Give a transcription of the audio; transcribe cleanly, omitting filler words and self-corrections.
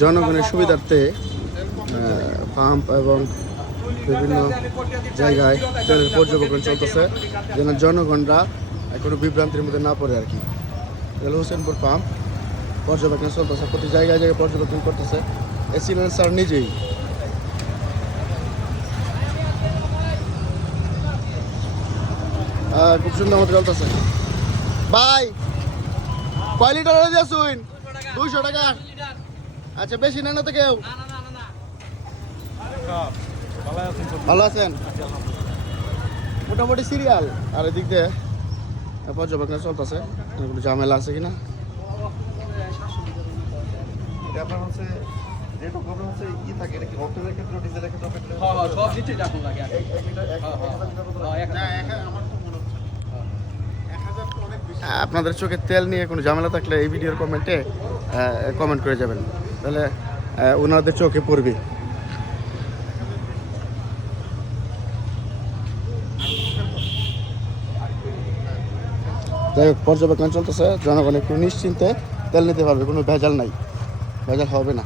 জনগণের সুবিধার্থে পাম্প এবং বিভিন্ন জায়গায় তেলের পর্যবেক্ষণ চলতেছে যেন জনগণরা কোনো বিভ্রান্তির মধ্যে না পড়ে আর কি। এটা হোসেনপুর পাম্প পর্যবেক্ষণ চলতেছে, প্রতি জায়গায় জায়গায় পর্যবেক্ষণ করতেছে এসিলেন স্যার নিজেই। খুব সুন্দর মতো চলতেছে। ভাই কয় লিটার হয়ে যাচ্ছুন? 200 টাকা। আচ্ছা বেশি নেন না তো কেউ? ভালো আছেন? মোটামুটি সিরিয়াল। আর এদিক দিয়ে পর্যবেক্ষণ চলতেছে, কোনো ঝামেলা আছে কিনা। আপনাদের চোখে তেল নিয়ে কোনো ঝামেলা থাকলে এই ভিডিওর কমেন্টে কমেন্ট করে যাবেন, তাহলে ওনাদের চোখে পড়বে। যাই হোক, পর্যবেক্ষণ চলতেছে, জনগণ একটু নিশ্চিন্তে তেল নিতে পারবে, কোনো ভেজাল নাই, ভেজাল হবে না।